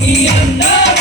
under